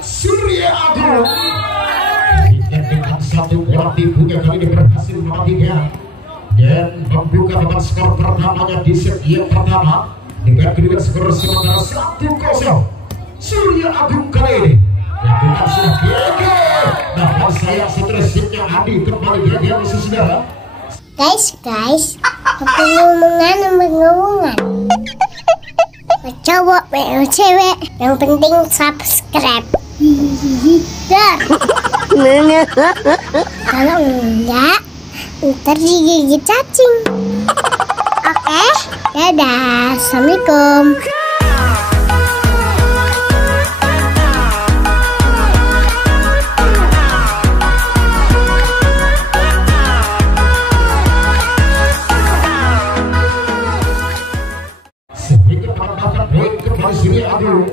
Surya Agung dengan satu bola tipunya kali ini berhasil mematikan dan membuka babak skor pertamanya di set yang pertama dengan kedua skor sementara 1-0. Surya Agung kali ini lakukan sudah gege. Nah, saya stresnya Adi kembali gege saudara. Guys, aku ngomongan. Cowok, cewek, yang penting subscribe. Dar. Kalau enggak, ntar digigit cacing. Oke, dadah, assalamualaikum. Surya Agung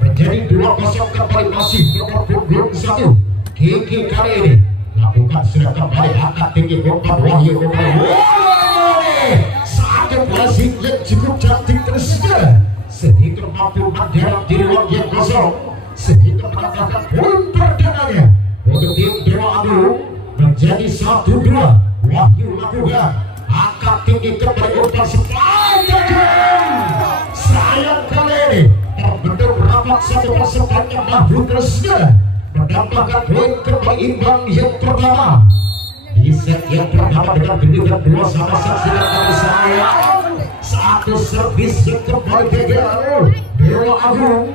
menjadi 2-0 kembali masih nomor punggung 1. Kiki kali ini lakukan sudah kembali angkat tinggi umpan Wahyu satu passing yang cukup cantik tersebut sehingga mampu mendarat di ruang yang kosong sehingga menambahkan poin perdananya untuk tim Dewa Agung menjadi 1-2. Wahyu lakukan angkat tinggi kembali umpan sepanjang sayang kali ini terbentuk rapat satu persetannya Mahfud tersebut mendapatkan poin kembali imbang yang pertama di set yang pertama dengan kedudukan 2 sama saksikan kami saya satu servis yang kembali gagal. Dewa Agung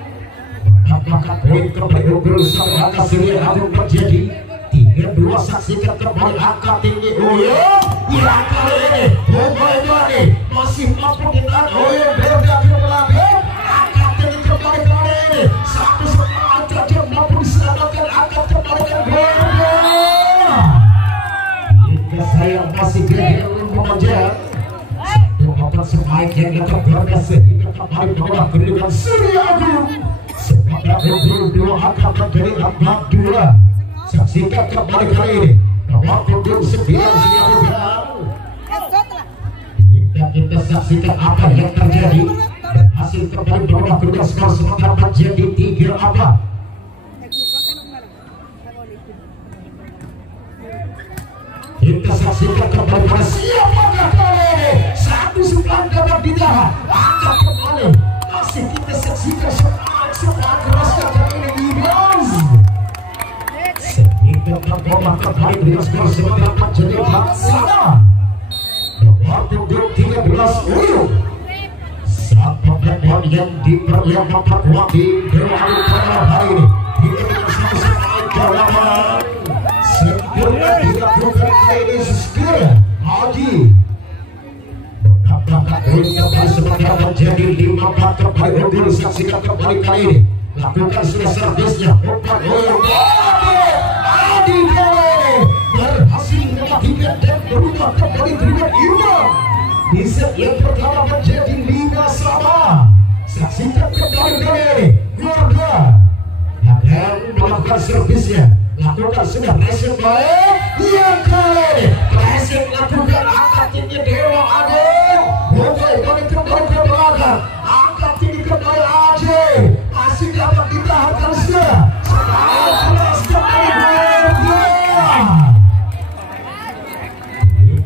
mendapatkan poin kembali unggul satu angka. Surya Agung menjadi 3-2. Saksikan kembali angka tinggi ya kali ini Boboibani masih mampu ditahan berdagang lagi angka tinggi kembali kali ini satu setengah jam mampu diselamatkan angkat kembali ke bola. Jika saya masih gagal mengejar satu obat semaik yang tergolong sehingga kembali bawah kedudukan Surya Agung sementara unggul 2 angka menjadi 4-2. Saksikan kembali kali ini nomor punggung 9 Surya Agung. Kita saksikan apa yang terjadi. Berhasil kembali berubah kedua skor sementara menjadi 3-4. Kita saksikan kembali pada siapakah kali ini satu sebelah dapat ditahan angkat kembali masih kita saksikan semangat kerasnya kali ini Ibas sehingga berubah kembali dengan skor sementara menjadi 4-1. Nomor punggung 13 saat pemain yang memperkuat di Dewa Agung pada hari ini hingga dengan satu pemain gawang sempurna dilakukan kali ini segera Haji mendapatkan poin kembali sementara menjadi 5-4 kembali unggul. Saksikan kembali kali ini lakukan sudah servisnya umpan Adi kali ini berhasil mematikan dan berubah kembali kedua imbang di set yang pertama menjadi 5-sama. Saksikan kembali kali ini Gorda akan melakukan servisnya lakukan sudah pressing baik yang kali ini pressing lakukan angkat tinggi Dewa Agung mulai kembali ke belakang angkat tinggi kembali Aji masih dapat ditahan terusnya sekarang keras kembali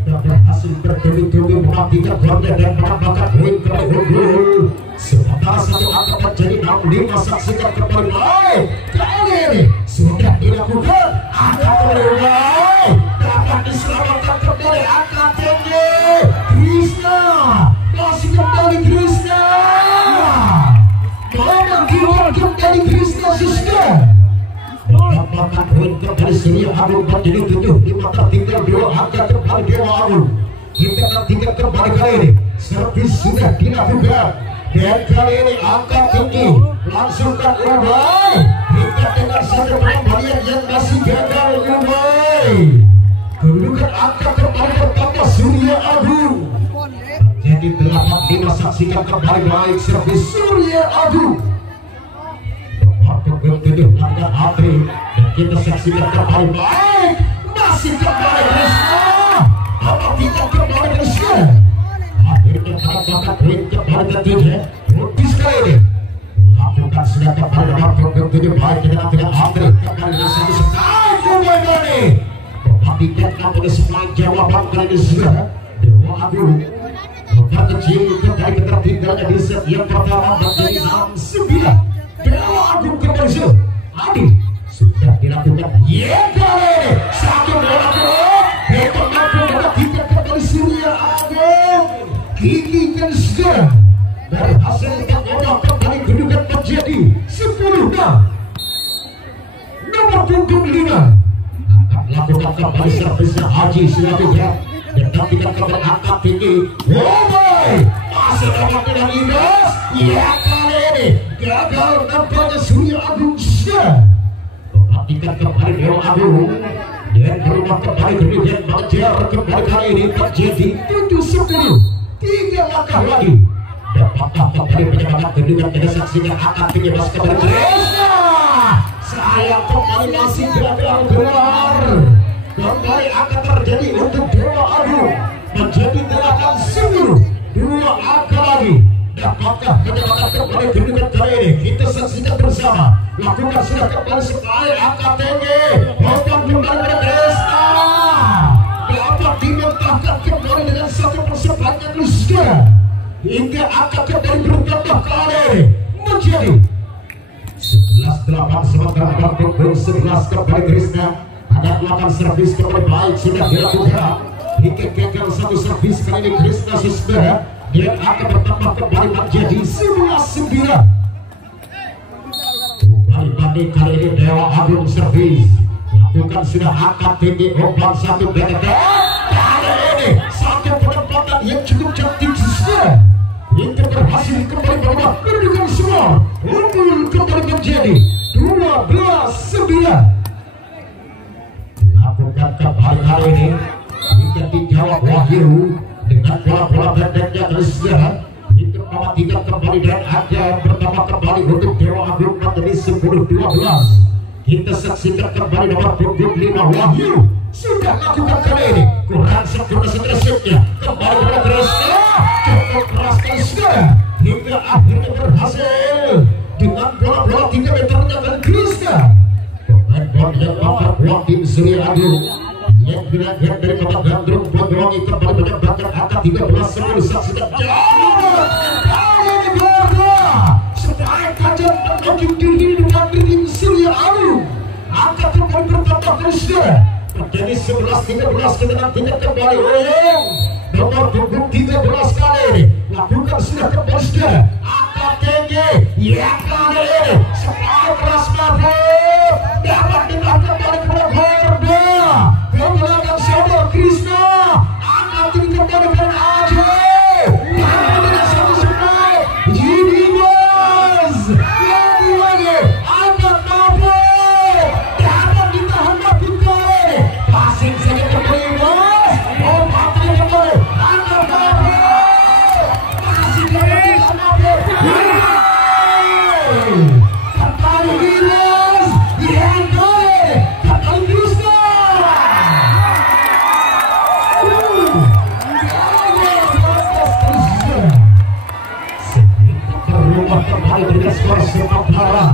berhasil bertubi-tubi mematikan Gorda dan menambahkan poin kembali unggul sementara satu angka menjadi 6-5. Saksikan kembali baik kali ini sudah dilakukan angka kembali dapat diselamatkan kembali angka tinggi Krishna masih kembali Krishna memang kembali Krishna sudah mendapatkan poin kembali. Surya Agung menjadi 7-5 tertinggal 2 angka kembali Dewa Agung. Kita nantikan kembali kali ini servis sudah dilakukan dan kali ini angka tinggi langsungkan Ubay kita dengan satu pembalian yang masih gagal Ubay kedudukan angka kembali pertama Surya Agung jadi 8-5. Saksikan kembali baik servis Surya Agung punggung 7 langkah Apri dan kita saksikan kembali baik masih kembali Krishna kita kembali Krishna akhirnya mendapatkan poin kembali ketiga. Putih sekali ini lakukan sudah kembali nomor begitu baik dengan Andre kembali ke satu sekali perhatikan kepada semua jawaban kali ini sudah Dewa Agung bukan kecil kembali ketertinggalannya di set yang pertama menjadi 6-9. Dewa Agung kembali sudah Adi sudah dilakukan kali ini satu bola itu mampu mematikan kembali Surya Agung Kiki kan sudah dari hasil bola kembali kedudukan menjadi 10. Nomor punggung 5 lakukan kembali servisnya Haji Silaturahmi dan nantikan kembali angkat tinggi. Masih dapat dengan Indos. Ya kali ini gagal nampaknya Surya Agung sudah. Perhatikan kembali Dewa Agung dan berubah kembali kemudian mengejar kembali kali ini terjadi 7-10. 3 langkah lagi. Dapatkah kembali penyemangat kedudukan kita saksikan angkat tinggi mas kembali Krishna. Sayang kembali masih gagal keluar. Kembali akan terjadi untuk Dewa Agung menjadi 8-10. 2 angka lagi. Dapatkah menyelamatkan kembali kedudukan kali ini? Kita saksikan bersama. Lakukan sudah kembali sekali angka tinggi. Lompat kembali pada Krishna. Dapat dimentahkan kembali dengan satu persepanjang Krishna. Hingga angka kembali bertambah kali menjadi 11-8. Sementara pukul 11 kembali Krishna ada 8 servis kembali baik sudah dilakukan hingga gagal satu servis kali ini Krishna Susbara dia akan bertambah kembali menjadi 11-9. Kembali banding kali ini Dewa Agung servis lakukan sudah angkat tinggi obat satu BTT kali ini satu penempatan yang cukup cantik sudah hingga berhasil kembali berubah kedudukan semua unggul kembali menjadi 12-9. Lakukan kembali kali ini hingga dijawab Wahyu dengan bola-bola pendeknya Krishna hingga mematikan kembali dan ada bertambah kembali untuk Dewa Agung menjadi 10-12. Kita saksikan kembali nomor punggung 5 Wahyu sudah lakukan kali ini kurang sempurna seterusnya kembali pada Krishna cukup keras Krishna hingga akhirnya berhasil dengan bola-bola 3 meternya dan Krishna pemain yang memperkuat tim Surya Agung yang dilahirkan dari kota Gandrung Banyuwangi kembali mendapatkan angka 13-10. Saksikan jauh kali ini Gorda supaya kajian menunjuk diri dengan tim Surya Agung angka kembali bertambah Krishna menjadi 11-13. Kita nantikan kembali nomor punggung 13 kali ini lakukan sudah kembali sudah angka tinggi ya kali ini supaya keras mampu dapat dilakukan kembali kepada Gorda kembalikan saudara Krishna angka tinggi kembali dengan Ajay mampu dengan satu semai jadi mas lagi angka mampu dapat ditahan mampu kali passing saja kembali mas ompatnya kembali angka mampu masih dapat ditahan mampu kembali Dimas yang kembali Krishna berubah kembali dengan skor sementara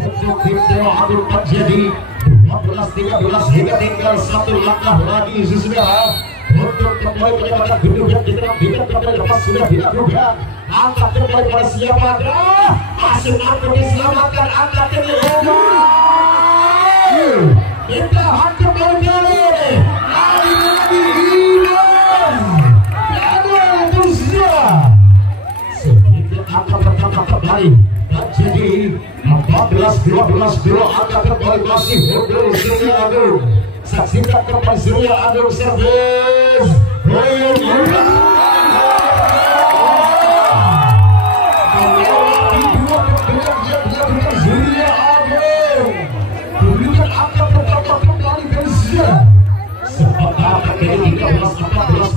untuk tim Dewa Agung menjadi 12-13 hingga tinggal satu langkah lagi sesudah untuk kembali menyelamatkan kedudukan di dalam bidang kembali lepas sudah dilakukan angkat kembali pada siapakah masih mampu diselamatkan angkat ini ditahan kembali kali ini lagi sedikit angka bertambah kembali menjadi 14-12 angka kembali masih untuk Surya Agung. Saksikan kembali Surya Agung servis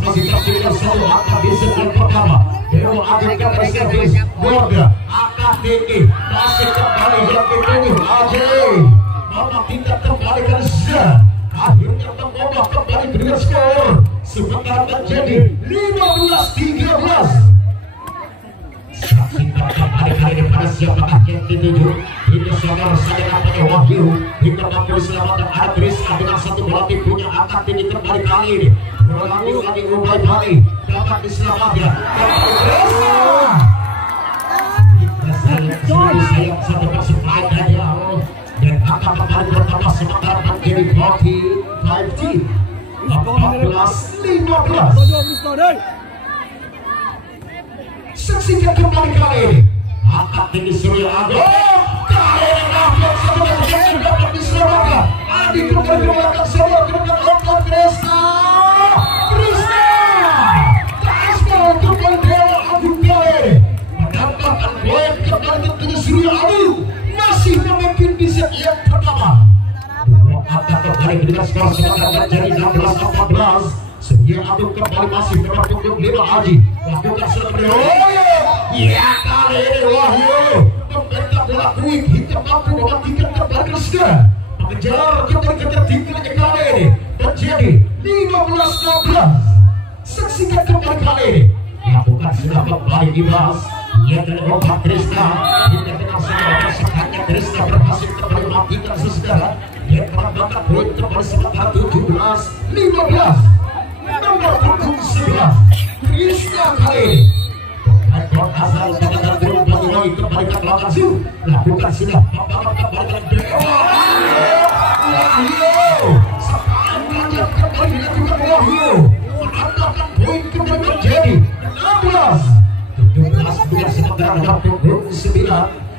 masih tertinggal satu angka di set yang pertama Dewa Agung kembali servis Gorda angka tinggi masih kembali yang dituduh Ajay mematikan kembali Krishna akhirnya mengubah kembali dengan skor sementara menjadi 15-13. Saksikan kembali kali ini pada siapakah yang dituju Hingga saudara saya namanya Wahyu. Hingga mampu diselamatkan ada Krishna dengan satu bola tipunya angkat tinggi kembali kali ini. Berlatih lagi Ubay Bali dapat diselamatkan. Sayang satu persifat saja dan akan kembali bertambah sementara menjadi 45 14-15. Saksikan kembali kali ini angkat tinggi Surya Agung kali ini Rafiq satu persifat dapat diselamatkan. Adi kembali berlakukan sebuah kemudian Okan Krishna kembali Dewa Agung kali ini menambahkan poin kembali ke Surya Agung masih memimpin di set yang pertama. Dua angka kembali dengan skor sementara menjadi 16-14. Surya Agung kembali masih menunggu 5 Haji lakukan serangan. Ya kali ini Wahyu membentang bola quick hingga mampu mematikan kembali Krishna. Mengejar kembali ketertinggalannya kali ini menjadi 15-16. Saksikan kembali kali ini lakukan sudah kembali dibahas. Ia dengan Okan Krishna hingga dengan segala sekatnya Krishna berhasil kembali mematikan sesedara. Ia menambahkan poin kembali sementara 17-15. Nomor punggung 11 Krishna kali ini rekor asal menangkan turun bagi lagi kembali ke belakang Zu lakukan sudah membangun kembali dengan Dewa Wahyu sekarang belajar kembali dilakukan Wahyu menambahkan poin kembali menjadi 16-17 bukan sementara nomor punggung 9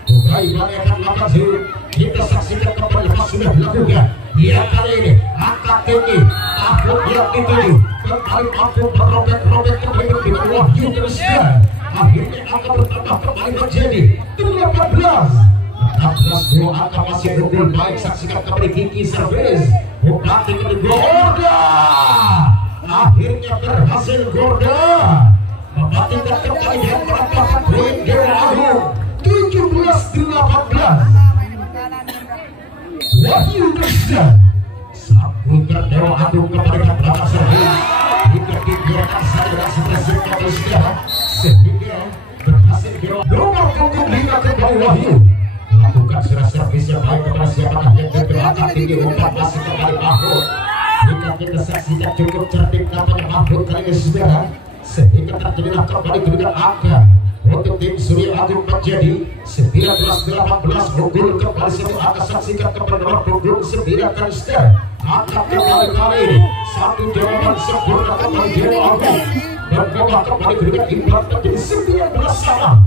Ubay Bali akan melakukan Zu kita saksikan kembali apa sudah dilakukan. Ia kali ini angkat tinggi takut yang dituju kembali mampu merobek-robek kembali dengan Wahyu Krishna. Akhirnya angka bertambah kembali menjadi 18-16. Dua angka masih unggul baik. Saksikan kembali Kiki Service Bupati kembali Gorda. Akhirnya berhasil Gorda mematikan kembali dan menambahkan poin Dewa Agung 17-18. Wahyu Krishna sambutkan Dewa Agung kembali ke belakang servis hingga dibiarkan saja seperti Krishna sehingga berhasil Dewa nomor punggung 5 kembali Wahyu lakukan servis yang baik kepada siapakah yang berangkat tinggi umpan masih kembali Mahmud hingga kita saksikan cukup cerdik namanya Mahmud kali ini saudara sehingga terjadilah kembali kedua angka untuk tim Surya Agung menjadi 19-18 unggul kembali satu angka. Saksikan kembali nomor punggung 9 Krishna angkat kembali kali ini satu jawaban sempurna kembali Dewa Agung dan nomor kembali kedua imbang menjadi 19 sama.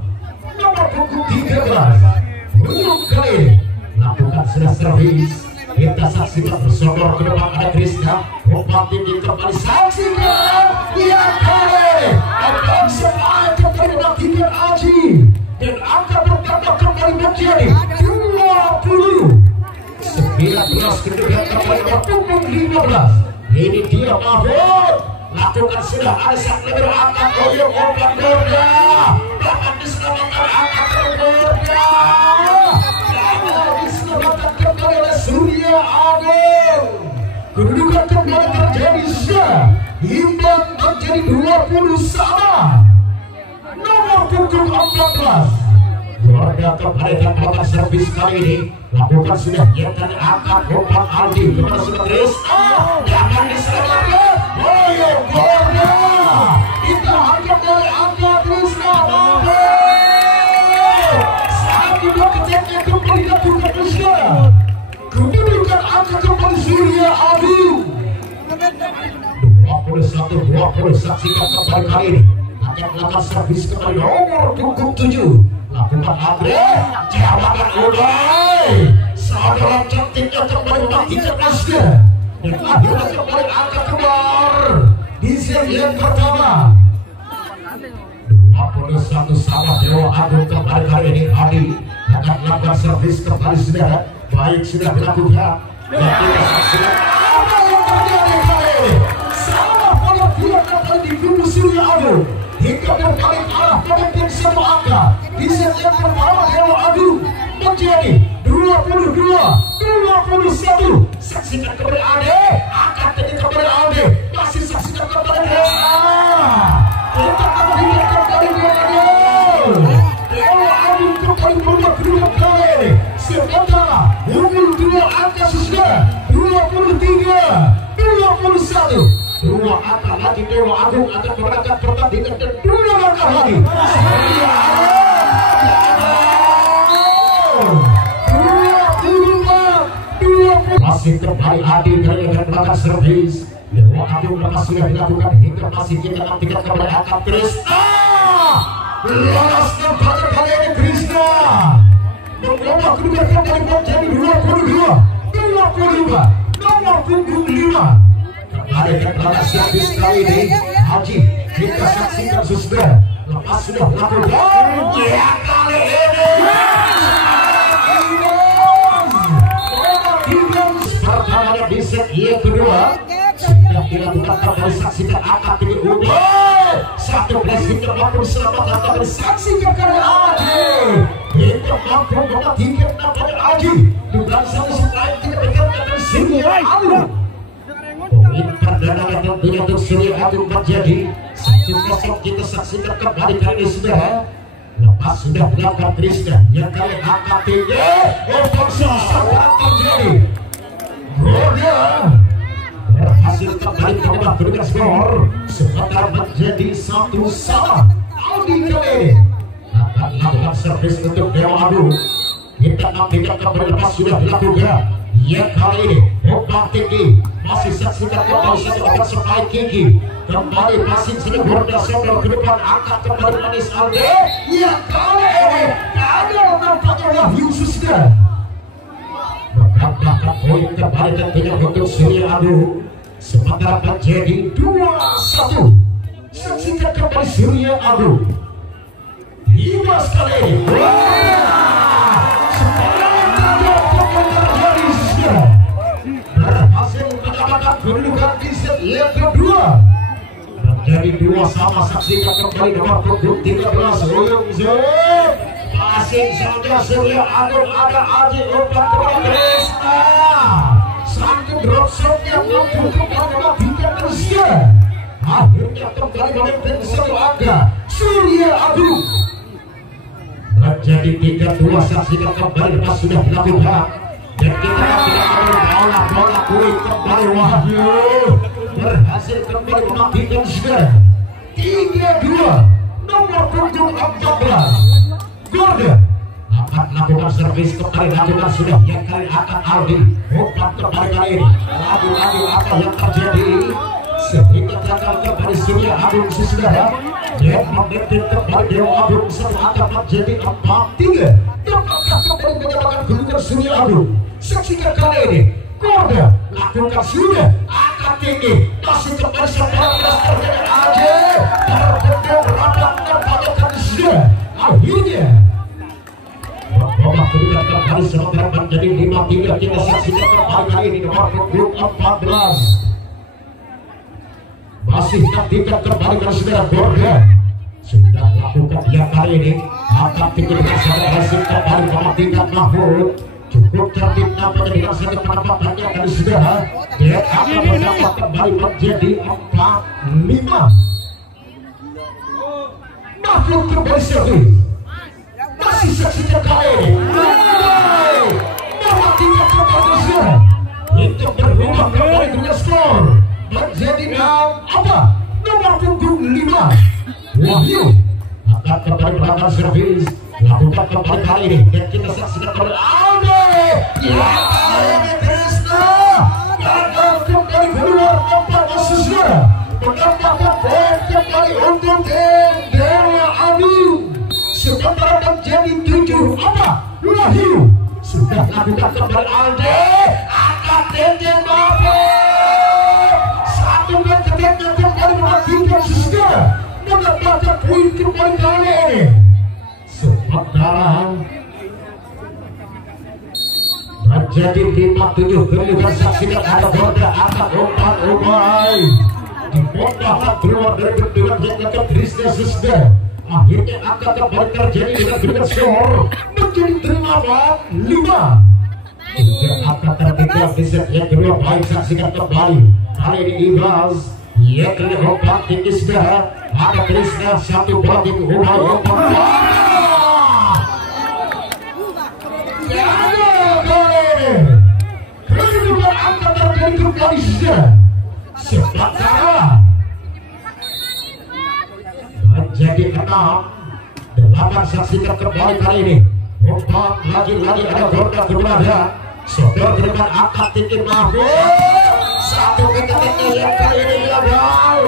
Nomor punggung 13 unggul kali ini lakukan sudah servis. Kita saksikan bersodor ke depan ada Krishna umpan tinggi kembali saksikan dia kali abang semua kembali mematikan Aji dan angka bertambah kembali menjadi 20 19 kedua kembali nomor punggung 15. Ini dia Mahmud lakukan sudah Arisan lebih angkat Oyong umpan Gorda dapat diselamatkan angkat Gorda diselamatkan kembali oleh Surya Agung. Kedudukan kembali terjadi imbang menjadi 20 sama. Nomor punggung 14 Gorda kembali dan melakukan servis kali ini lakukan sudah dan angkat umpan Aldi kepada sudah Krishna jangan diselamatkan Oyong Gorda kita angkat dari angka Krishna saat kedua ketiknya kembali lakukan Krishna kedudukan angka kembali Surya Agung 21-20. Saksikan kembali kali ini akan melakukan servis kembali nomor punggung 7 lakukan Andre jawaban Ubay saudara cantiknya kembali mematikan Krishna dan akhirnya kembali angka keluar di set yang pertama 21 sama Dewa Agung kembali kali ini. Adi akan melakukan servis kembali saudara baik sudah dilakukan dan kita saksikan apa yang terjadi kali ini salah pola dia kembali di kubu Surya Agung hingga berbalik arah memimpin satu angka di set yang pertama. Dewa Agung menjadi 22-21. Saksikan kembali Ade angkat tinggi kembali Ade masih saksikan kembali Dewa untuk kembali kembali Dewa Agung kembali berubah kedua kali ini dua angka sudah 23 21. Dua angka lagi Dewa Agung akan berangkat pertandingan dan dua langkah lagi. Masih kembali Adi dari belakang servis. Dewa Agung lepas sudah dilakukan hingga masih kita nantikan kepada angkat Krishna. Lolos nampaknya kali ini Krishna mengubah kedua kembali menjadi 22 nomor punggung 5. Kembali ke belakang servis kali ini Haji kita saksikan sudah lepas sudah melakukan ya kali ini pertamanya di set yang kedua sudah dilakukan kembali saksikan angkat tinggi satu blessing terbangun selamat datang dari saksikan karya Aji kita mampu mematikan namanya Aji di belakang selain kita berkata dari Surya Agung. Poin perdana yang tentunya untuk Surya Agung menjadi 1-0 kita saksikan kembali kali ini sudah lepas sudah dilakukan Krishna yang kali angkat tinggi sangat terjadi Roda berhasil kembali ke berikan skor sementara menjadi 1-1. Aldi kali akan melakukan servis untuk Dewa Agung. Kita nantikan kembali lepas sudah dilakukan yang kali ini ombak tinggi masih saksikan kembali satu akan supply Kiki kembali passing sini Gorda Sondor ke depan angkat kembali manis Aldi yang kali ini ada nampaknya Wahyu Susda berkata poin kembali tentunya untuk Surya Agung sementara menjadi 2-1. Saksikan kembali Surya Agung Dimas kali ini berhasil mendapatkan kedudukan di set yang kedua menjadi 2 sama. Saksikan kembali nomor punggung 13 passing saja Surya Agung ada Aji umpan kepada Krishna satu drop shot yang mampu kembali mematikan Rusia akhirnya kembali memimpin 1 angka Surya Agung menjadi 3-2. Saksikan kembali lepas sudah dilakukan dan kita tidak bola kulit kembali Wahyu berhasil kembali mematikan Rusia 3-2 nomor punggung 14 Gorda akan melakukan servis kembali lakukan sudah yang kali akan Aldi umpan kembali kali ini lagi-lagi apa yang terjadi sehingga gagal kembali Surya Agung saudara dan memimpin kembali Dewa Agung akan menjadi 4-3. Dapatkah kembali menyamakan kedudukan Surya Agung? Saksikan kali ini Gorda lakukan sudah angkat tinggi masih kembali setelah terjadi aja terbentuk radang nampaknya kan sudah akhirnya babak kedua kembali sementara menjadi 5-3. Kita saksikan kembali kali ini nomor punggung 14 masih nantikan kembali ke saudara Gorda sudah melakukan yang kali ini angkat tinggi dengan saudara hasil kembali mematikan Mahmud cukup tertib nampaknya dengan satu penampakannya dari saudara dia akan mendapat kembali menjadi 4-5. Mahmud kembali servis masih saksikan kali ini mematikan kembali saudara itu berubah kembali dengan skor menjadi apa nomor punggung 5 Wahyu akan kembali melakukan servis lakukan kembali kali ini dan kita saksikan kembali Aldi ya kali ini Krishna akan kembali keluar tempat khususnya mendapatkan poin kembali untuk Dewa Agung sementara menjadi 7 apa Wahyu sudah lakukan kembali Aldi akan tinggi mampu satu mencetaknya kembali mematikan sesudah mendapatkan poin kembali kali ini sementara menjadi 5-7. Kemudian saksikan ada Gorda akan umpan Umay dipotong keluar dari benturan jadikan Krishna Susda akhirnya akan kembali terjadi dengan skor menjadi 5-5. Juga akan tertinggal di set yang kedua. Baik saksikan kembali kali ini Ibas yang kali obat tinggi sudah ada Krishna satu bola di Umay obat kembali sudah sementara menjadi 6-8. Saksikan kembali kali ini umpan lagi-lagi ada Gorda berada sodor ke depan angkat tinggi Mahfud satu ketika yang kali ini gagal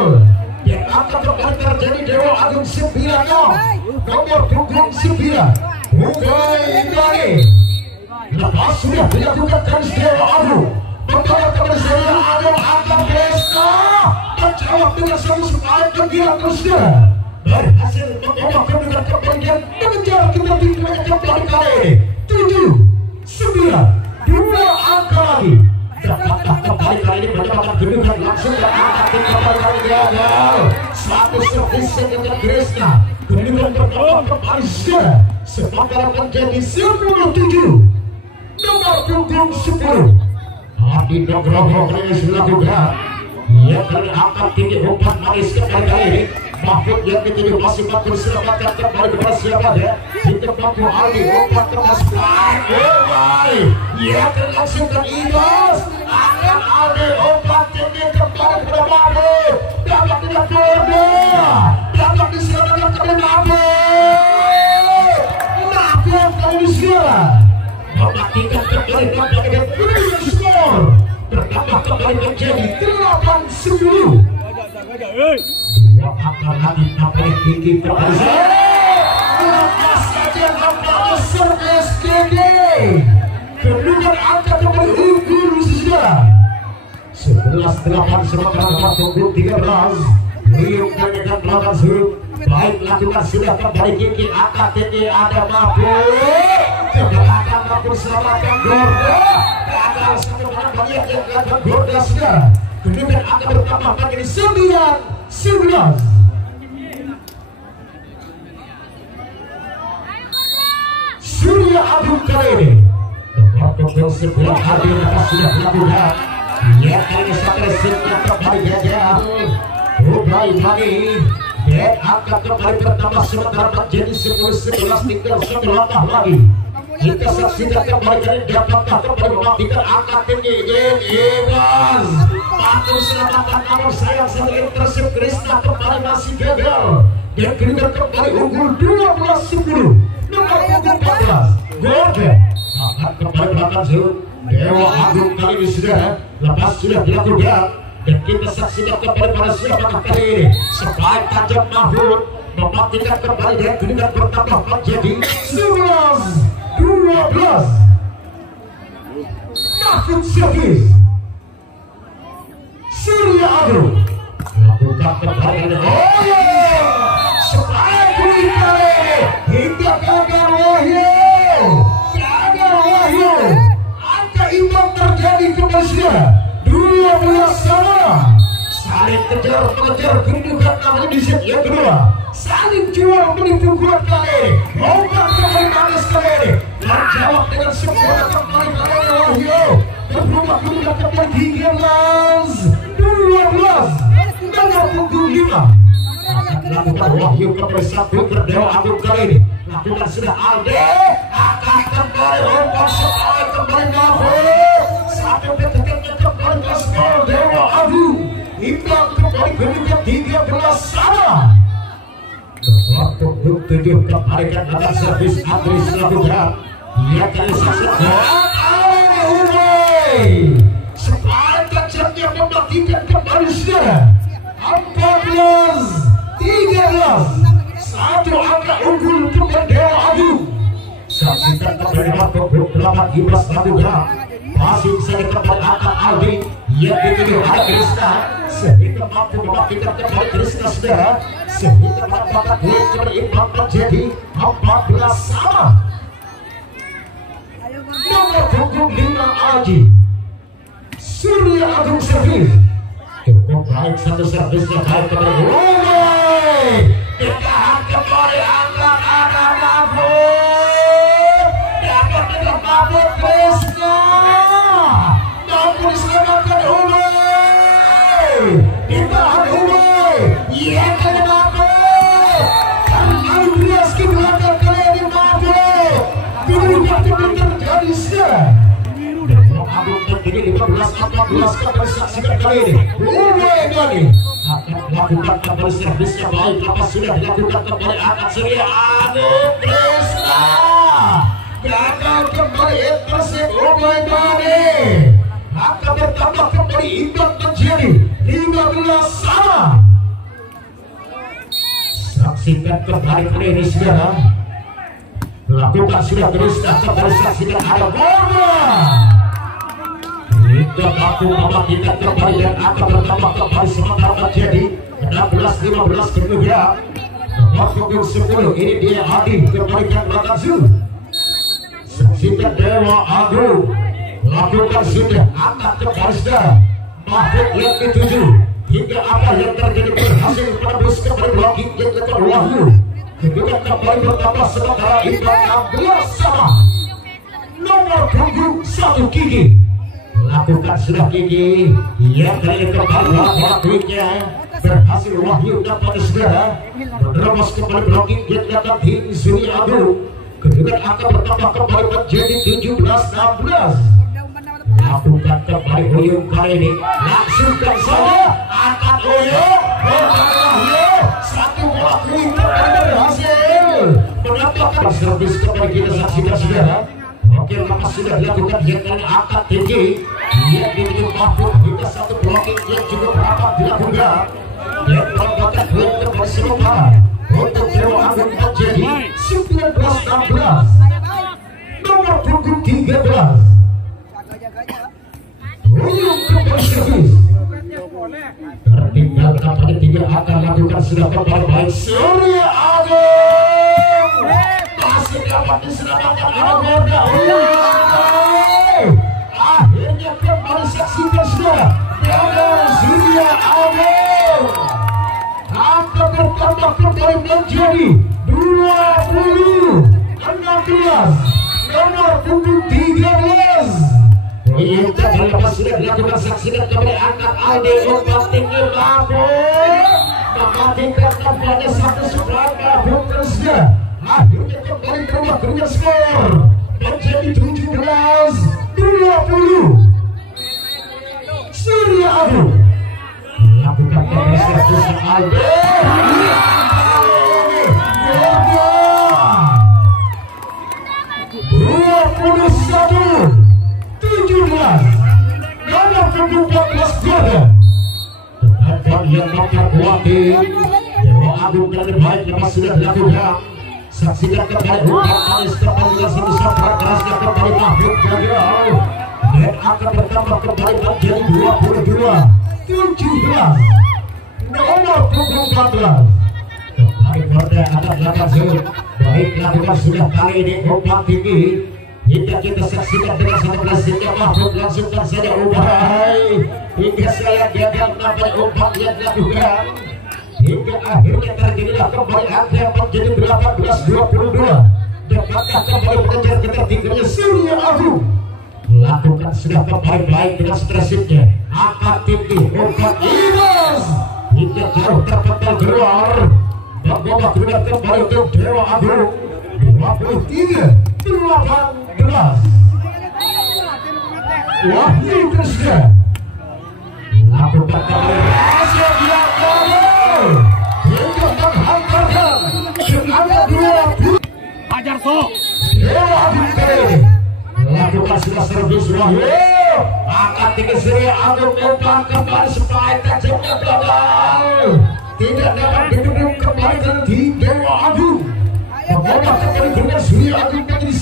dan angkat kembali terjadi Dewa Agung 9 nomor punggung 9 Bukai Indani. Lepas sudah dilakukan garis Dewa Agung membawa kepada saya Agung angkat Desa menjawab dengan satu semangat gembira terusnya berhasil membawa kemudian kemudian mengejar ketertinggalan kembali kali ini 7, 9, 2 angka lagi dapatkah kembali kali ini mendapatkan kedudukan langsung ke angka kembali kali gagal satu servis sekitar Krisna kedudukan pertama kembali sudah sementara menjadi 10-7 nomor punggung 10 Adi Nugroho kali ini sudah dilakukan ia kali angkat tinggi umpan manis kembali kali ini Mahfud yang dituju masih mampu selamatkan kembali kepada siapa ya untuk mampu Aldi umpan kemas kembali ia terlangsungkan Ibas akan Aldi umpan tinggi kembali kepada Mahfud dapat tidak keluar dapat diselamatkan kembali Mahfud kali ini segera mematikan kembali dengan brilliant skor bertambah kembali menjadi 8-10 dua angka lagi kembali tinggi kembali lepas saja nampaknya servis gede kedudukan angka kembali unggul sudah 11-8 sementara waktu 13 Riuk dengan belakang suruh baik lakukan sudah kembali Kiki angka tinggi ada Mahfud ke belakang Mahfud selamatkan Gorda gagal satu orang banyak yang gagal Gorda sudah kemudian akan bertambah menjadi 9-11 Surya Agung kali ini nomor sebelah hadir sudah dilakukan ia kali sampai siap kembali gagal Ubay lagi dan angka kembali bertambah sementara menjadi 10-11 tinggal 1 langkah lagi kita saksikan kembali kali dapatkah kembali mematikan angka tinggi Ibas mampu selamatkan namun sayang sedikit tersip Krisna kembali masih gagal dan kedudukan kembali unggul 12-10 nomor 14 Gorda akan kembali belakang Dewa Agung kali ini sudah lepas sudah dilakukan dan kita saksikan kembali pada siapakah kali ini sebaik tajam Mahfud mematikan kembali dan kedudukan bertambah menjadi 11-12 Mahfud servis Surya Agung lakukan kembali oh ya sebaik kali hingga gagal Wahyu angka imbang terjadi kembali sudah 12 sama saling kejar mengejar kedudukan namun di set yang kedua saling jual menipu kuat kali obat kembali manis kali menjawab dengan sempurna kembali kali Wahyu berubah kedudukan kembali 13-12 nomor punggung 5 akan lakukan Wahyu kembali satu berdewa Agung kali ini lakukan sudah Alde akan kembali obat sekali kembali Mahfud satu detiknya kembali ke skor Dewa Agung imbang kembali kedudukan 13 sama waktu 7 kembalikan atas servis Andri lakukan ia kali saksikan sekali kacangnya mematikan kembali sudah 14-13 satu angka unggul kembali Dewa Agung saksikan kembali waktu 8 Ibas lakukan masih bisa kembali angkat Aldi yang dituju oleh Krisna sehingga mampu mematikan kembali Krisna saudara sehingga mendapatkan duit berimbang menjadi 14 sama nomor punggung 5 Aji Surya Agung servis cukup baik satu servisnya baik kembali ditahan kembali angkat anak Mahfud dapat dengan Mahfud Krisna mampu diselamatkan ditahan iya kena Mahfud Andreas ke belakang kali ini Mahfud kedudukan terjadi sudah Dewa Agung tinggi 15-14 kembali saksikan kali ini. Doni akan melakukan kembali servisnya baik. Apa sudah dilakukan kembali akan Surya Agung Krisna. Gagal kembali intersip Doni. Angka bertambah kembali imbang menjadi 15 sama. Saksikan kembali kali ini saudara. Lakukan sudah terus kembali saksikan ada korban. Hingga mampu membangkitkan kembali dan akan bertambah kembali sementara menjadi 16-15 kemudian. Nomor punggung 10 ini dia Adi kembalikan belakang Zul. Saksikan Dewa Agung. Lakukan sudah angkat kembali sudah. Mahfud yang ke-7 hingga apa yang terjadi berhasil menembus kembali blocking yang ke Wahyu. Kemudian kembali bertambah sementara imbang 16 sama. Nomor punggung 1 Kiki. Lakukan sudah Kiki yang kali kembali bola tweetnya berhasil Wahyu dapat saudara menerobos kembali blocking yang datang tim Surya Agung. Kemudian akan bertambah kembali menjadi 17-16. Lakukan kembali Uyung kali ini langsungkan saja angkat Uyung satu bola tweet berhasil mendapatkan servis kembali kita saksikan saudara. Oke, lepas sudah dilakukan yang kali angkat tinggi yang diberi Mahfud hingga satu blocking yang cukup rapat dilakukan dan mendapatkan tweet kembali sementara untuk Dewa Agung menjadi 19-16. Nomor punggung 13 Uyung kembali servis. Tertinggal kembali 3 akan lakukan sudah kembali baik Surya Agung. Masih dapat diselamatkan Agorda. Akhirnya kembali saksikan sudah dengan Surya Agung. Angka bertambah kembali menjadi 20-16. Nomor punggung 13 Uyung kembali lepas sudah dilakukan saksikan kembali angkat Aldi umpan tinggi Mahfud mematikan kembali satu sebelah Mahfud terusnya. Akhirnya kembali berubah dengan skor menjadi 17-20 Surya Agung. Lakukan kembali servisnya Aldi 21-17. Nomor punggung 14 Goda. Tekan yang memperkuati Dewa Agung dan baik lepas sudah dilakukan. Saksikan kembali umpan manis kembali dengan satu sabrak kerasnya kembali Mahfud gagal dan akan bertambah kembali menjadi 22-17. Nomor punggung 14 kembali Goda akan belakang Zul. Baik lakukan sudah kali ini umpan tinggi hingga kita saksikan dengan 11 hingga Mahfud langsungkan saja ubahai hingga saya gagal menambah umpan yang dilakukan hingga akhirnya terjadilah kembali angka yang menjadi 18-22. Dapatkah kembali mengejar ketertinggalannya Surya Agung. Lakukan sudah kembali baik dengan stresitnya angkat tinggi umpan Imas hingga jauh terpental keluar membawa kemudian kembali untuk Dewa Agung 23-18. Wahyu Krisna lakukan kembali berhasil dilakukan hingga menghantarkan angka 20. Hajar sok Dewa Agung kali lakukan sudah servis Wahyu angkat tinggi Surya Agung umpan kembali supaya tajamnya gagal tidak dapat didukung kembali dengan di Dewa Agung. Membawa kembali dengan Surya Agung menjadi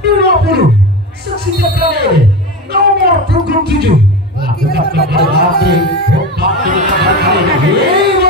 19-20. Saksikan kali nomor punggung 7. Lakukan kembali lagi umpan kembali kali ini